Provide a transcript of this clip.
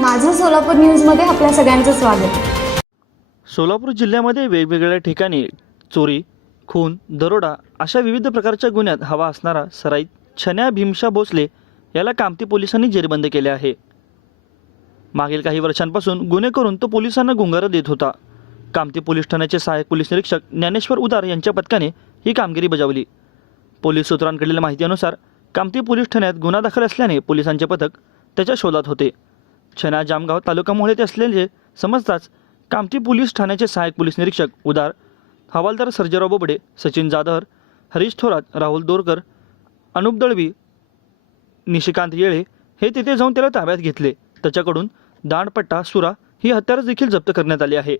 माझं सोलापूर न्यूजमध्ये आपल्या सगळ्यांचं स्वागत. सोलापूर जिल्ह्यामध्ये वेगवेगळ्या ठिकाणी चोरी खून दरोडा अशा विविध प्रकारच्या गुन्ह्यात हवा असणारा सराईत छन्या भीमशा भोसले याला कामती पोलिसांनी जेरबंद केले आहे. मागील काही वर्षांपासून गुन्हे करून तो पोलिसांना गुंगारा देत होता. कामती पोलीस ठाण्याचे सहाय्यक पोलीस निरीक्षक ज्ञानेश्वर उदार यांच्या पथकाने ही कामगिरी बजावली. पोलीस सूत्रांकडील माहितीनुसार कामती पोलीस ठाण्यात गुन्हा दाखल असल्याने पोलिसांचे पथक त्याच्या शोधात होते. छना जामगाव तालुका मोहळे येथे असलेले समजताच कामती पोलीस ठाण्याचे सहाय्यक पोलीस निरीक्षक उदार हवालदार सर्जेराव बोबडे सचिन जाधर हरीश थोरात राहुल दोरकर अनुप दळवी निशिकांत येळे हे तिथे जाऊन त्याला ताब्यात घेतले. त्याच्याकडून दांडपट्टा सुरा ही हत्यारं देखील जप्त करण्यात आली आहे.